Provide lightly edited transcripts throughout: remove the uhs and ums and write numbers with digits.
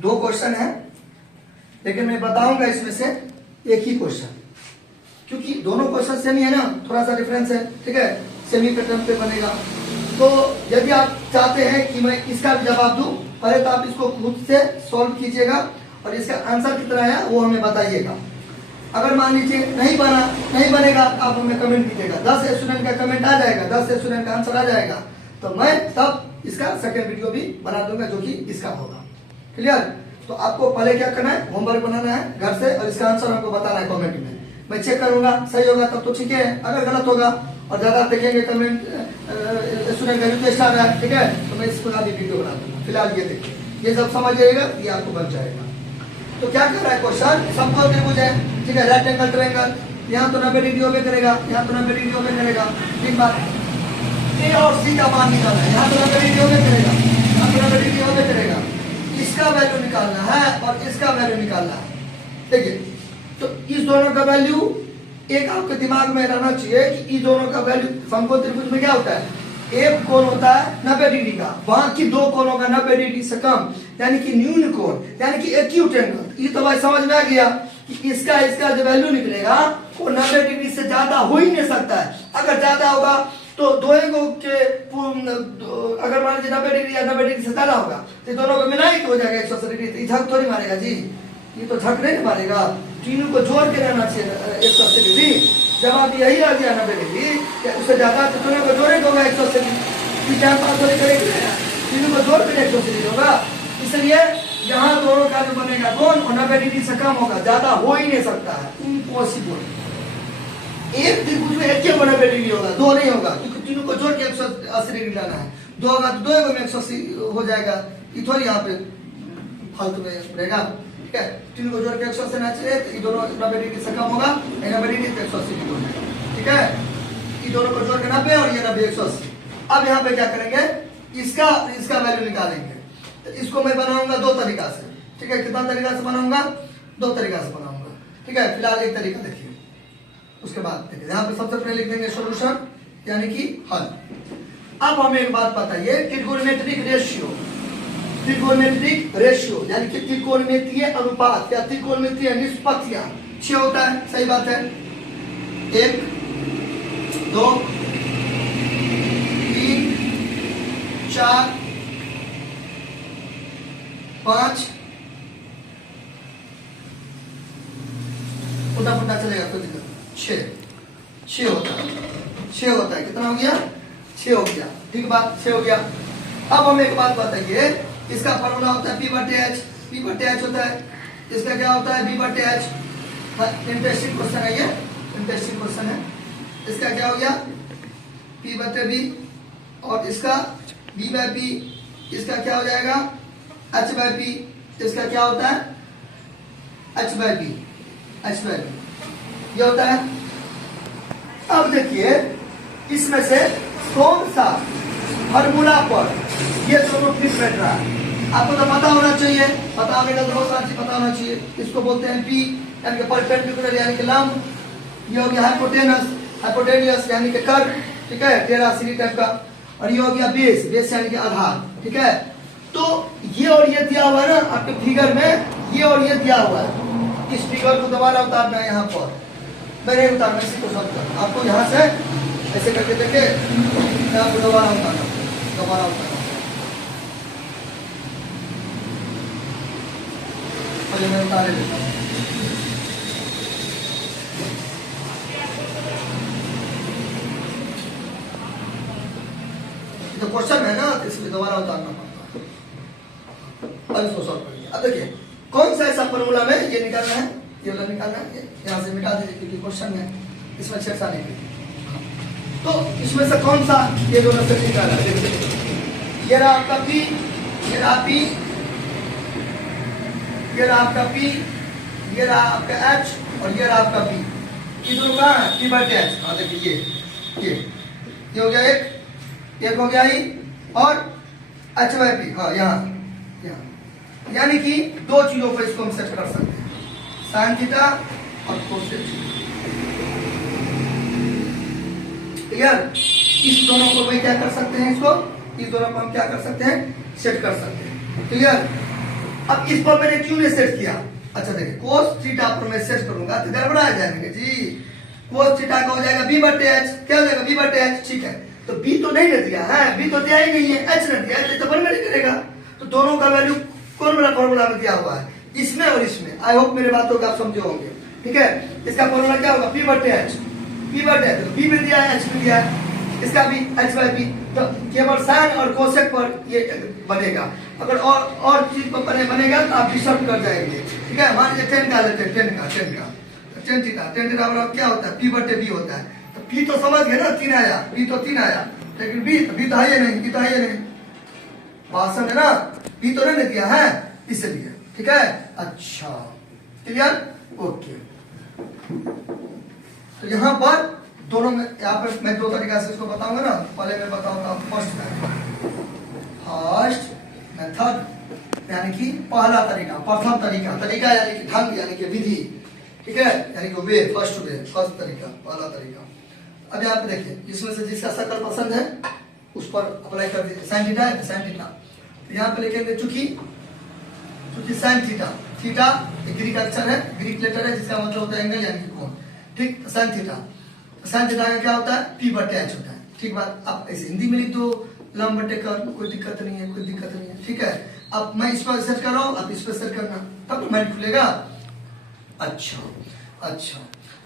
दो क्वेश्चन है, लेकिन मैं बताऊंगा इसमें से एक ही क्वेश्चन, क्योंकि दोनों क्वेश्चन सेम ही है ना, थोड़ा सा डिफरेंस है, ठीक है, सेमी पैटर्न पे बनेगा। तो यदि आप चाहते हैं कि मैं इसका भी जवाब दूं, पहले तो आप इसको खुद से सॉल्व कीजिएगा और इसका आंसर कितना है वो हमें बताइएगा। अगर मान लीजिए नहीं बनेगा, आप हमें कमेंट कीजिएगा, 10 स्टूडेंट का कमेंट आ जाएगा, 10 स्टूडेंट का आंसर आ जाएगा, तो मैं तब इसका सेकंड वीडियो भी बना दूंगा जो कि इसका होगा। क्लियर? तो आपको पहले क्या करना है, होमवर्क बनाना है घर से और इसका आंसर हमको बताना है कमेंट में। मैं चेक करूंगा, सही होगा तब तो ठीक है, अगर गलत होगा और ज्यादा देखेंगे कमेंट स्टूडेंट का रिक्वेस्ट आ रहा है, ठीक है, तो मैं इस पर भी वीडियो बना दूंगा। फिलहाल ये देखिए, ये सब समझ जाइएगा, ये आपको बन जाएगा। तो क्या कर रहा है क्वेश्चन, समकोण त्रिभुज है, ठीक है, राइट एंगल ट्रायंगल, यहाँ तो 90 डिग्री ओबे करेगा, यहाँ तो 90 डिग्री ओबे करेगा, ठीक बात। ए और सी का मान निकालना है, यहाँ तो 90 डिग्री ओबे करेगा, यहाँ तो 90 डिग्री ओबे करेगा, इसका वैल्यू निकालना है और इसका वैल्यू निकालना है। देखिए, तो इस दोनों का वैल्यू एक आपके दिमाग में रहना चाहिए कि इस दोनों का वैल्यू, समकोण त्रिभुज में क्या होता है, एक कोण होता है 90 डिग्री का, वहां की दो कोणों का 90 डिग्री से कम, यानी कि न्यून कोण, यानी कि एक्यूट एंगल। ये तो भाई समझ में आ गया कि इसका जो वैल्यू निकलेगा वो 90 डिग्री से ज्यादा हो ही नहीं सकता है। अगर ज्यादा होगा तो दोनों के अगर मान लीजिए 90 डिग्री या 90 डिग्री से ज्यादा होगा तो दोनों को मिला ही तो हो जाएगा 180 डिग्री। तो झक थोड़ी मारेगा जी, ये तो झक नहीं मारेगा, तीनों को जोड़ के रहना चाहिए 180 डिग्री। जब आप यही आ गया 90 डिग्री, उससे ज्यादा तो दोनों को जोड़े होगा 180 डिग्री, क्या पास होने करेंगे, तीनों को जोड़ के 180 डिग्री होगा। इसलिए यहाँ दोनों का जो बनेगा कोण 90 डिग्री से कम होगा, ज्यादा हो ही नहीं सकता है, इम्पॉसिबल। एक त्रिभुज में एक 90 डिग्री होगा, दो नहीं होगा, क्योंकि तीनों को जोड़ के 180 डिग्री लाना है। दो होगा तो दो में 180 हो जाएगा, ये थोड़ी यहाँ पे फालतू में रहेगा, ठीक है। तीनों को जोड़ के 180 ना चाहिए, तो ये दोनों 90 डिग्री से कम होगा, 90 डिग्री तो 180 डिग्री हो जाएगा, ठीक है। ये दोनों को जोड़ के 90 और ये 90 180। अब यहाँ पे क्या करेंगे, इसका वैल्यू निकालेंगे। तो इसको मैं बनाऊंगा दो तरीका से, ठीक है। कितना तरीका से बनाऊंगा, दो तरीका से बनाऊंगा, ठीक है। फिलहाल एक तरीका देखिए, उसके बाद देखिए यहाँ पे सबसे पहले लिख देंगे सॉल्यूशन, यानी कि हल। अब हमें एक बात बताइए, ट्रिगोनोमेट्रिक रेशियो यानी कि त्रिकोणमितीय अनुपात या त्रिकोणमितीय निष्पत्तियां 6 होता है, सही बात है। 1 2 3 4 5 फुटा चलेगा, कोई दिक्कत, 6 होता है, कितना हो गया, 6 हो गया, ठीक बात, 6 हो गया। अब हमें एक बात बताइए, इसका फॉर्मूला होता है P/H होता है, इसका क्या होता है B/H। इंटरेस्टिंग क्वेश्चन है ये, इंटरेस्टिंग क्वेश्चन है। इसका क्या हो गया P/B और इसका B/P, इसका क्या हो जाएगा H/P, इसका क्या होता है H/B, ये होता है। अब देखिए इसमें से कौन सा फॉर्मूला पर ये दोनों फिट बैठ रहा है, आपको तो पता होना चाहिए, पता होने का तो बहुत सारी चीज पता होना चाहिए। इसको बोलते हैं P यानी कि परपेंडिकुलर यानी कि लंब, ये हो गया हाइपोटेनियस यानी कि कर्व, ठीक है, टेढ़ा सीढ़ी टाइप का, और ये हो गया बेस यानी कि आधार, ठीक है। तो ये और ये दिया हुआ है ना आपके फिगर में, ये और ये दिया हुआ है। इस फिगर को दोबारा उतारना है यहाँ पर, मैं नहीं उतारना, इसी को सॉल्व करना आपको। यहाँ से ऐसे करके देखे आपको दोबारा उतारना। मैं उतारे देता हूँ। तो क्वेश्चन है ना, इसलिए दोबारा उतारना पड़ता है। अब इसको सॉल्व करिए। अब देखिए कौन सा ऐसा फॉर्मूला में ये निकालना है, ये वाला निकालना है, यहाँ से मिटा दीजिए क्योंकि क्वेश्चन है, इसमें छेड़छाड़ नहीं। तो इसमें से कौन सा ये दोनों से निकाला, ये रहा आपका P, ये रहा P, ये रहा आपका P, ये रहा आपका H और ये रहा आपका P। ये दोनों कहाँ है P/H। हाँ देखिए ये हो गया एक हो गया ही, और H/P, हाँ यहाँ यानी कि दो चीजों पर इसको हम सेट कर सकते हैं, साइन थीटा और कोसेक थीटा। क्लियर? इस दोनों को भाई क्या कर सकते हैं, इस दोनों को हम क्या कर सकते हैं, सेट कर सकते हैं। क्लियर? अब इस पर मैंने क्यों नहीं सेट किया? अच्छा देखिए, कोस थीटा पर मैं सेट करूंगा तो गड़बड़ा जाएंगे जी। कोस थीटा का हो जाएगा b बटे h, क्या हो जाएगा b बटे h, ठीक है। तो b तो नहीं दे दिया है, b तो दिया ही नहीं है, h ने दिया है तो डबल में नहीं करेगा। तो दोनों का वैल्यू कौन वाला फॉर्मूला में दिया हुआ है, इसमें और इसमें। आई होप मेरे बातों को आप समझे होंगे, ठीक है। इसका फॉर्मूला क्या होगा, p बटे h, p बटे h, तो b में दिया है, h में दिया है, इसका भी h बाई p। तो केवल साइन और कोसेक पर ये बनेगा। अगर और चीज पर बनेगा तो आप डिस्टर्ब कर जाएंगे, ठीक है। मान लीजिए 10 का लेते हैं, 10 का tan थीटा बराबर क्या होता है, p बटे b होता है। तो p तो समझ गए ना, 3 आया, p तो 3 आया, लेकिन b तो है ही नहीं, b तो है ही नहीं, भाषण है ना, b तो नहीं दिया है इसलिए, ठीक है। अच्छा क्लियर, ओके। तो यहाँ पर दोनों में, यहाँ पर मैं दो तरीका से इसको बताऊंगा ना। पहले मैं बताऊंगा फर्स्ट मेथड, यानी कि पहला तरीका, प्रथम तरीका यानी कि ढंग, यानी कि विधि, ठीक है, यानी कि वे, फर्स्ट तरीका, पहला तरीका। अब यहाँ पे देखिए, इसमें से जिसका शक्ल पसंद है उस पर अप्लाई कर दीजिए। साइन थीटा है, साइन थीटा, तो यहाँ पे लिखेंगे चूंकि साइन थीटा एक ग्रीक अक्षर है, ग्रीक लेटर है, जिसका मतलब होता है एंगल यानी कि कोण, ठीक। साइन थीटा का क्या होता है, p बटे h होता है, ठीक बात। आप ऐसे हिंदी में लिख दो लंब बटे कर्ल, कोई दिक्कत नहीं है, ठीक है। अब मैं इस पर सेट कर रहा हूँ, आप इस पर सेट करना, तब तो माइंड खुलेगा। अच्छा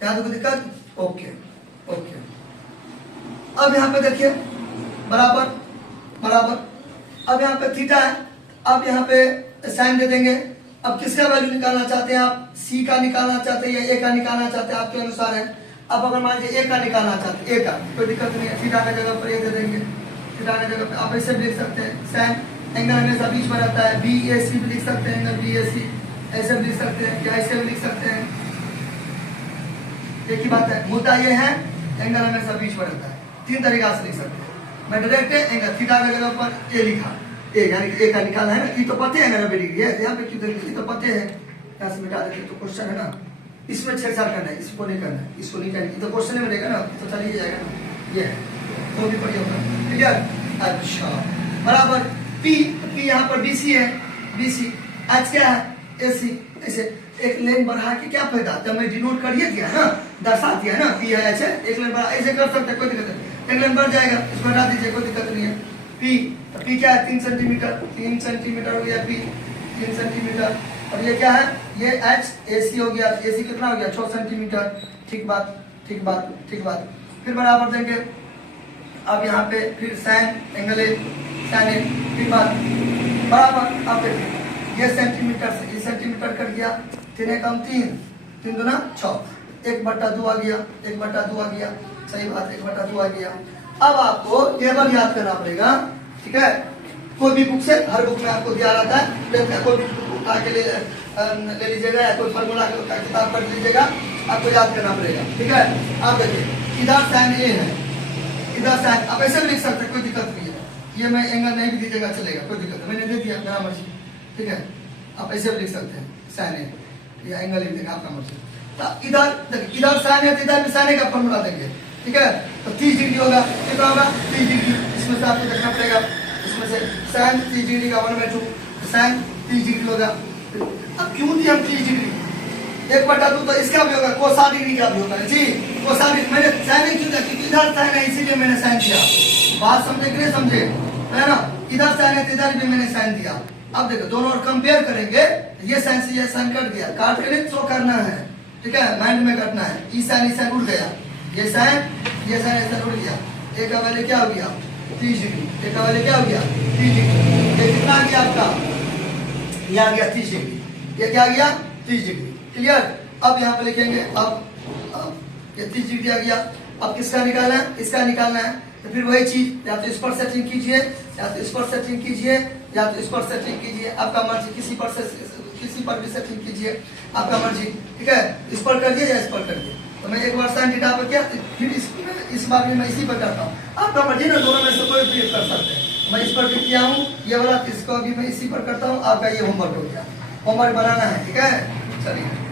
यहाँ तो कोई दिक्कत, ओके। अब यहाँ पे देखिए बराबर, अब यहाँ पे थीटा है, अब यहाँ पे साइन दे देंगे। अब किसका वैल्यू निकालना चाहते हैं आप, c का निकालना चाहते हैं या a का निकालना चाहते हैं, आपके अनुसार है। अब अगर मान लीजिए a का निकालना चाहते हैं, a का, कोई दिक्कत नहीं है, थीटा की जगह पर a दे देंगे, थीटा की जगह पर आप ऐसे भी लिख सकते हैं। साइन एंगल हमेशा बीच में रहता है, BAC भी लिख सकते हैं, एंगल BAC ऐसे भी लिख सकते हैं, या ऐसे भी लिख सकते हैं, एक ही बात है। मुद्दा ये है एंगल हमेशा बीच में रहता है, तीन तरीका से लिख सकते हैं। मैं डायरेक्ट एंगल थीटा की जगह पर a लिखा, a यानी कि a का निकाला है ना, ये तो पते है ना 90 डिग्री है, यहाँ पे क्यों ये तो पते है, यहाँ से मिटा देते तो क्वेश्चन है ना, इसमें छेड़छाड़ करना है, इसको नहीं करना है, इसको नहीं करना है, तो क्वेश्चन में रहेगा ना, तो चलिए जाएगा ना, ये है तो भी पढ़िए होगा, क्लियर। अच्छा बराबर p यहाँ पर BC है, BC h क्या है, AC। ऐसे एक लाइन बढ़ा के क्या फायदा, जब मैं डिनोट कर दिया ना, दर्शा दिया ना, p है h है, एक लाइन बढ़ा ऐसे कर सकते हैं, कोई दिक्कत नहीं, एक लाइन बढ़ जाएगा, इसको हटा दीजिए, कोई दिक्कत नहीं है। p क्या है, 3 सेंटीमीटर हो गया, p 3 सेंटीमीटर, और ये क्या है, ये h AC हो गया, AC कितना हो गया, 6 सेंटीमीटर, ठीक बात। फिर बराबर देंगे, अब यहाँ पे फिर साइन एंगल साइन, ठीक बात, बराबर। अब देखिए ये सेंटीमीटर से ये सेंटीमीटर कट गया, 3 कम 3 दूना 6, 1/2 आ गया, सही बात, 1/2 आ गया। अब आपको टेबल याद करना पड़ेगा, ठीक है। कोई भी बुक से, हर बुक में आपको दिया रहता है, कोई भी बुक उठा के ले लीजिएगा, या कोई फॉर्मूला का किताब पढ़ लीजिएगा, आपको याद करना पड़ेगा, ठीक है। आप देखिए इधर साइन ए है, इधर साइन, आप ऐसे भी लिख सकते हैं, कोई दिक्कत नहीं है। ये मैं एंगल नहीं भी दीजिएगा चलेगा, कोई दिक्कत नहीं, मैंने दे दिया, मेरा मर्जी, ठीक है। आप ऐसे भी लिख सकते हैं साइन ए, या एंगल लिख देंगे, आपका मर्जी। तो इधर साइन है, तो इधर भी साइन का फॉर्मूला देंगे, ठीक है। तो 30 डिग्री होगा, कितना होगा, 30 डिग्री। इसमें से आपको देखना पड़ेगा, इसमें से साइन 30 डिग्री का 1/2, साइन 30 डिग्री होगा। अब क्यों दिया हम 30 डिग्री, 1/2, तो इसका भी होगा, कोसा डिग्री का भी होगा जी, कोसा डिग्री। मैंने साइन क्यों दिया, क्योंकि इधर साइन है, इसीलिए मैंने साइन दिया। बात समझे कि नहीं समझे, है ना, इधर साइन है, इधर भी मैंने साइन दिया। अब देखो दोनों और कंपेयर करेंगे, ये साइन से ये साइन कट गया, काट के नहीं शो करना है, ठीक है, माइंड में करना है। ई साइन उड़ गया, ये साइन ऐसा उड़ गया, एक का वैल्यू क्या हो गया, 30 डिग्री, एक का वैल्यू क्या हो गया, 30 डिग्री। ये कितना आ गया आपका, ये आ गया 30 डिग्री, ये क्या आ गया, 30 डिग्री, क्लियर। अब यहाँ पे लिखेंगे, अब ये 30 डिग्री आ गया। अब किसका निकालना है, इसका निकालना है, तो फिर वही चीज, या तो इस पर सेटिंग कीजिए, या तो इस पर सेटिंग कीजिए, या तो इस पर सेटिंग कीजिए, आपका मर्जी, किसी पर भी सेटिंग कीजिए, आपका मर्जी, ठीक है। इस पर करिए या इस पर करिए। तो मैं एक बार साइन थीटा पर किया, फिर इस बार भी मैं इसी पर करता हूँ, आपका मर्जी ना, दोनों में से कोई भी कर सकते हैं। मैं इस पर भी किया हूँ, ये वाला, इसको भी मैं इसी पर करता हूँ, आपका ये होमवर्क हो गया, होमवर्क बनाना है, ठीक है, चलिए।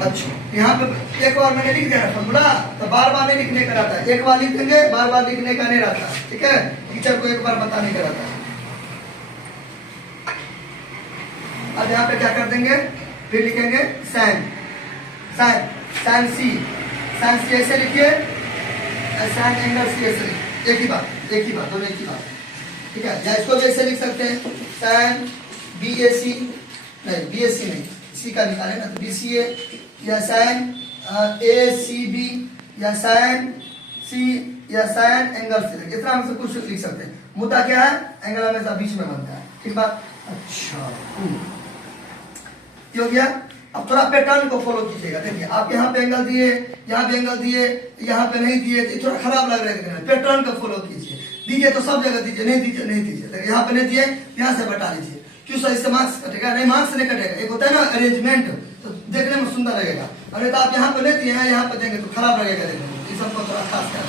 अच्छा यहाँ पे एक बार मैंने लिख दिया ना फॉर्मूला, तो बार बार नहीं लिखने का रहता है, एक बार लिख देंगे, बार बार लिखने का नहीं रहता, ठीक है। टीचर को एक बार बताने का रहता है। अब यहाँ पे क्या कर देंगे, फिर लिखेंगे साइन, साइन साइन सी, साइन सी ऐसे लिखिए, साइन एंगल सी ऐसे लिखिए, एक ही बात दोनों एक ही बात, ठीक है। या इसको भी ऐसे लिख सकते हैं, साइन बी ए सी, नहीं बी ए सी नहीं, सी का निकाले ना, तो बी सी ए, या साइन ए सी बी, या साइन सी, या साइन एंगल सी, इतना हम सब कुछ लिख सकते हैं। मुद्दा क्या है, एंगल हमेशा बीच में बनता है, ठीक बात। अच्छा ये हो गया। अब थोड़ा पैटर्न को फॉलो कीजिएगा, देखिए आप यहाँ पे एंगल दिए, यहाँ पे एंगल दिए, यहाँ पे नहीं दिए, तो थोड़ा खराब लग रहा है, पैटर्न को फॉलो कीजिए। दीजिए तो सब जगह दीजिए, नहीं दीजिए नहीं दीजिए, देखिए यहाँ पे नहीं दिए, यहाँ से बटा लीजिए, क्यों सर, इससे मार्क्स कटेगा, नहीं मार्क्स नहीं कटेगा, एक होता है ना अरेंजमेंट, तो देखने में सुंदर लगेगा। अरे तो आप यहाँ पे नहीं दिए हैं, यहाँ पे देंगे तो खराब लगेगा देखने में, इस सबको थोड़ा खास कर।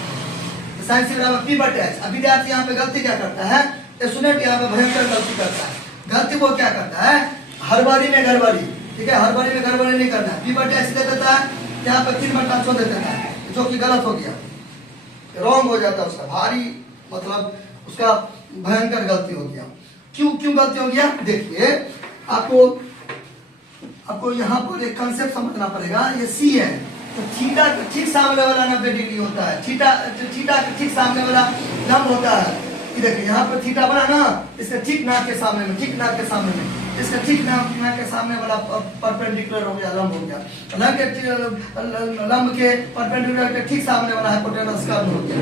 साइंस के बराबर पी बटे एच। अब विद्यार्थी यहाँ पे गलती क्या करता है, स्टूडेंट यहाँ पे भयंकर गलती करता है। गलती वो क्या करता है, हड़बड़ी में गड़बड़ी, ठीक है, हड़बड़ी में गड़बड़ी नहीं करना है, पी बटे एच दे देता है, यहाँ पे 3 बटा छोड़ देता है, जो कि गलत हो गया, रॉन्ग हो जाता है उसका, भारी मतलब उसका भयंकर गलती हो गया। क्यों गलती हो गया, देखिए आपको यहाँ पर एक कंसेप्ट समझना पड़ेगा। ये सी है तो थीटा के ठीक सामने वाला 90 डिग्री होता है, थीटा के ठीक सामने वाला लंब होता है। ये देखिए यहाँ पर थीटा बना ना, इसका ठीक नाक के सामने में, ठीक नाक के सामने में, इसका ठीक नाक के सामने वाला परपेंडिकुलर हो गया, लंब हो गया, लंब के परपेंडिकुलर के ठीक सामने वाला हाइपोटेनस कर्व हो गया।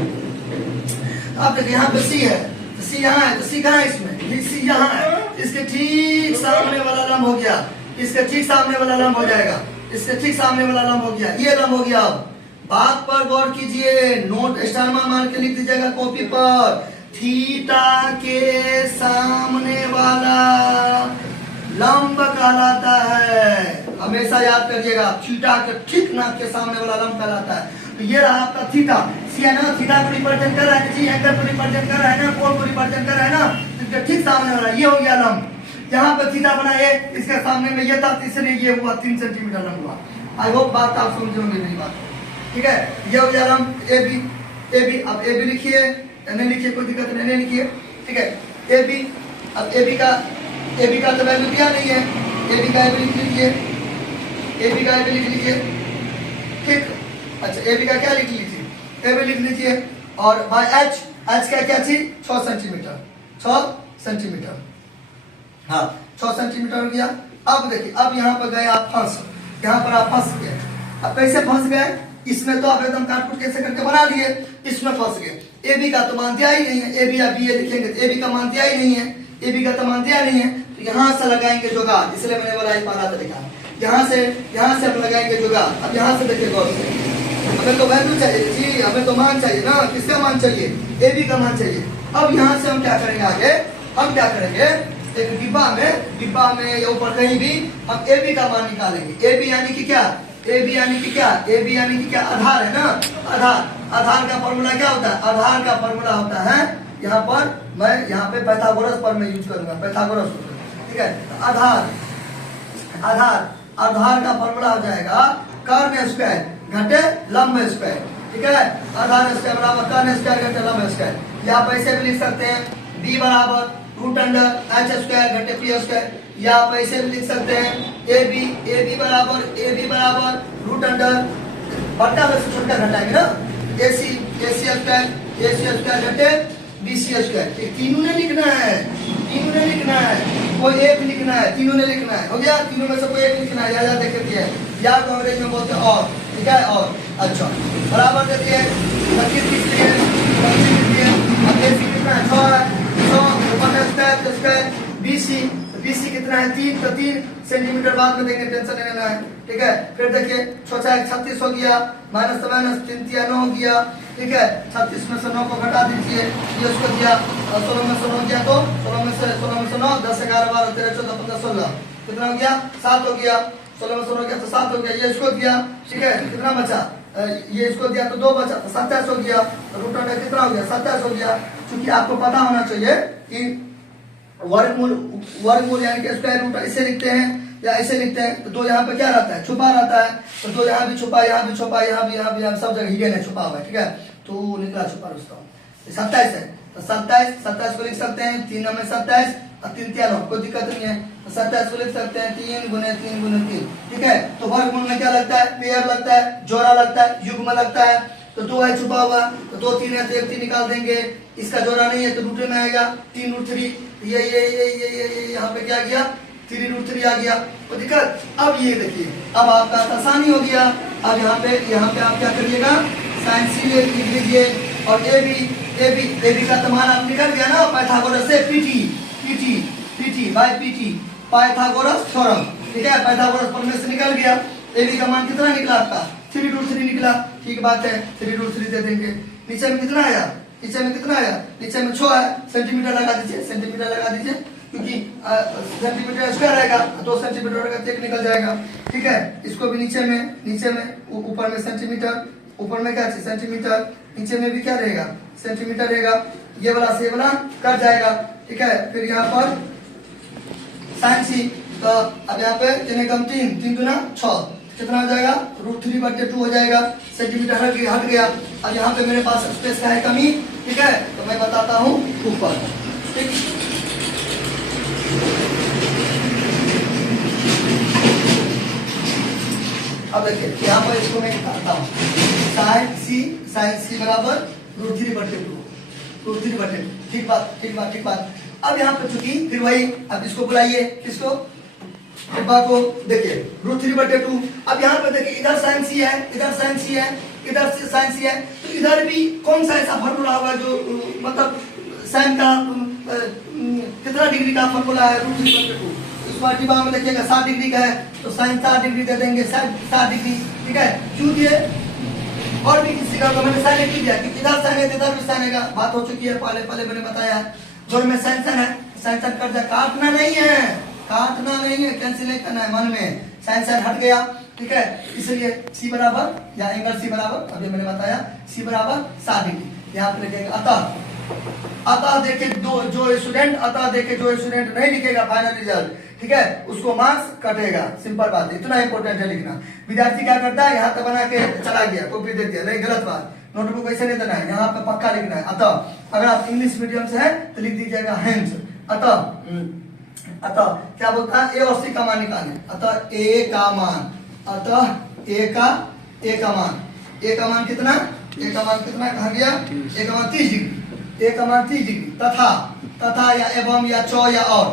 अब देखिए यहाँ पे सी है, तो सी यहाँ है, तो सी कहाँ है इसमें, सी यहाँ है, इसके ठीक सामने वाला लंब हो गया, इसके ठीक सामने वाला लंब हो जाएगा, इसके ठीक सामने वाला लंब हो गया, ये लंब हो गया। अब बात पर गौर कीजिए, नोट स्टार मार के लिख दीजिएगा कॉपी पर, थीटा के सामने वाला लंब कहलाता है, हमेशा याद करिएगा, थीटा के ठीक नाक के सामने वाला लंब कहलाता है। तो ये रहा आपका थीटा, सी है ना, थीटा को रिप्रेजेंट कर रहा है जी, एंगल को रिप्रेजेंट कर रहा है ना, कोण को रिप्रेजेंट कर रहा है ना, तो ठीक सामने वाला ये हो गया लंब। यहाँ पे थीटा बना है, इसके सामने में ये था, तीसरे ये हुआ 3 सेंटीमीटर लंब हुआ। आई होप बात आप समझोगे मेरी बात, ठीक है। ये हो गया लंब ए बी, अब ए बी लिखिए, नहीं लिखिए कोई दिक्कत नहीं लिखिए, ठीक है। ए बी, अब ए बी का तो वैल्यू दिया नहीं है, ए बी का ए बी लिख लीजिए, ए बी का ए बी लिख लीजिए, ठीक। अच्छा ए बी का क्या लिख लीजिए, ए बी लिख लीजिए, और बाय एच का क्या चीज, 6 सेंटीमीटर, 6 सेंटीमीटर, हाँ 6 सेंटीमीटर हो गया। अब देखिए, अब यहाँ पर गए आप फंस, यहाँ पर आप फंस गए। अब कैसे फंस गए, इसमें तो आप एकदम काटकुट कैसे करके बना लिए, इसमें फंस गए। ए बी का तो मान दिया ही नहीं है, ए बी या बी ए लिखेंगे तो ए बी का मान दिया ही नहीं है, ए बी का तो मान दिया नहीं है, तो यहाँ से लगाएंगे जुगाड़, इसलिए मैंने बोला एक पारा तरीका, यहाँ से हम लगाएंगे जुगाड़। अब यहाँ से देखिए गौर से, हमें तो वैल्यू चाहिए जी, हमें तो मान चाहिए ना, किसका मान चाहिए, ए बी का मान चाहिए। अब यहाँ से हम क्या करेंगे, आगे हम क्या करेंगे, एक डिब्बा में या ऊपर कहीं भी हम ए बी का मान निकालेंगे। ए बी यानी कि क्या, ए बी यानी कि क्या, ए बी यानी कि क्या, आधार है ना, आधार का फॉर्मूला क्या होता है, आधार का फॉर्मूला होता है, यहाँ पर मैं यहाँ पे पाइथागोरस पर मैं यूज करूंगा, पाइथागोरस, ठीक है। आधार का फॉर्मूला हो जाएगा कर्ण स्क्वायर घटे लंब स्क्वायर, ठीक है। आधार स्क्वायर बराबर कर्ण स्क्वायर घटे लंब स्क्वायर, या आप ऐसे भी लिख सकते हैं, बी बराबर रूट अंडर एच स्क्वायर घटे पी स्क्वायर, या आप ऐसे भी लिख सकते हैं, ए बी बराबर रूट अंडर बटा में से छोटा घटाएंगे ना, ए सी स्क्वायर घटे बी सी स्क्वायर, तीनों ने लिखना है, कोई एक लिखना है, तीनों ने लिखना है, हो गया, तीनों में से कोई एक लिखना है, या देख दिया है, या को अंग्रेजी में बोलते हैं और, ठीक है, और अच्छा बराबर दे दिए, 25 लिख दिए, 25 लिख दिए। अब ए सी कितना है, 6 है, 6 स्क्वायर बी सी कितना है, 3, तो 3 सेंटीमीटर बाद में देंगे, टेंशन नहीं लेना है, ठीक है। फिर देखिए 6 36 हो गया, माइनस 3 9 हो गया, ठीक है। 36 में से 9 को घटा दीजिए, ये उसको दिया, 16 में से 9 दिया तो 16 में से 9, 10 11 12 13 14 15 16 कितना हो गया, 7 हो गया, 16 में से 9 गया तो 7 हो गया, ये इसको दिया, ठीक है, कितना बचा, ये इसको दिया तो 2 बचा, तो 27 हो गया, रूट अंडर कितना हो गया, 27 हो गया। क्योंकि आपको पता होना चाहिए कि वर्गमूल यानी कि स्क्वायर रूट ऐसे लिखते हैं या ऐसे लिखते हैं, तो 2 यहाँ पे क्या रहता है, छुपा रहता है, तो 2 यहाँ भी छुपा, यहाँ भी छुपा, यहाँ भी सब जगह हिडन है, छुपा हुआ है, ठीक है। तो निकला छुपा रुस्तम 27 है, तो 27 को लिख सकते हैं, 3 में 27, और 3 3 9, कोई दिक्कत नहीं है। 27 को लिख सकते हैं 3 गुने 3 गुने 3, ठीक है। तो वर्गमूल में क्या लगता है, पेयर लगता है, जोड़ा लगता है, युग्म लगता है। तो 2 है छुपा हुआ, तो 2 3 है तो 1 3 निकाल देंगे। इसका जोड़ा नहीं है तो रूट में आएगा 3 रूट 3, ये यहाँ पे क्या गया 3 रूट 3 आ गया, कोई दिक्कत। अब ये देखिए, अब आपका आसानी हो गया। अब यहाँ पे आप क्या करिएगा, साइन सी लिख लीजिए और ए बी का तो मान आप निकल गया ना पाइथागोरस से, PT by PT Pythagoras theorem, ठीक है। पाइथागोरस प्रमेय से निकल गया। ए बी का मान कितना निकला आपका 3 रूट 3 निकला, ठीक बात है, 3 रूट 3 दे देंगे। नीचे में कितना आया, नीचे में 6 है, सेंटीमीटर लगा दीजिए, क्योंकि सेंटीमीटर स्क्वायर रहेगा 2 सेंटीमीटर का 1 निकल जाएगा, ठीक है। इसको भी नीचे में ऊपर में सेंटीमीटर, ऊपर में क्या चाहिए सेंटीमीटर, नीचे में भी क्या रहेगा सेंटीमीटर रहेगा। ये वाला से ये वाला कट जाएगा, ठीक है। फिर यहाँ पर साइन सी, तो अब यहाँ पे 3 कम 3 गुना 6, कितना हो जाएगा रूट 3/2 हो जाएगा। सेंटीमीटर हट गया। अब यहाँ पे मेरे पास स्पेस का है कमी, ठीक है, तो मैं बताता हूँ ऊपर, ठीक। अब देखिए यहाँ पर इसको मैं निकालता हूँ, साइन सी बराबर रूट 3/2, ठीक बात। अब यहाँ पे चूंकि फिर वही, अब इसको बुलाइए, किसको डिब्बा को, देखिए रूट 3/2। अब यहाँ पे देखिए इधर साइन सी है, इधर साइन सी है, तो इधर भी कौन सा ऐसा फॉर्मूला होगा जो मतलब साइन का कितना डिग्री का फॉर्मूला है रूट 3/2। इसको डिब्बा में देखिएगा 7 डिग्री का है, तो साइन 7 डिग्री दे देंगे, 7 डिग्री, ठीक है। क्योंकि और भी किसी का तो मैंने साइन लिख दिया कि इधर साइन है इधर भी साइन है, बात हो चुकी है, पहले मैंने बताया। जोड़ में साइन है, साइन कट जाए, काटना नहीं है, कैंसिल नहीं करना है, मन में साइन हट गया, ठीक है। इसलिए सी बराबर या एंगल सी बराबर, अभी मैंने बताया सी बराबर 7 डिग्री। यहाँ पे लिखेगा अतः देखे जो स्टूडेंट नहीं लिखेगा फाइनल रिजल्ट, ठीक है, उसको मार्क्स कटेगा, सिंपल बात है, इतना इंपॉर्टेंट है लिखना। विद्यार्थी क्या करता है, यहाँ तक बना के चला गया, कॉपी दे दिया, नहीं गलत बात, नोटबुक ऐसे नहीं देना है, यहाँ पे पक्का लिखना है। अतः अगर आप इंग्लिश मीडियम से है तो लिख दीजिएगा हेंस। अतः क्या बोलता है, ए और सी का मान निकालें। अतः ए का मान कितना, कहा गया, ए का मान 30 डिग्री, तथा या एवं या चौ या और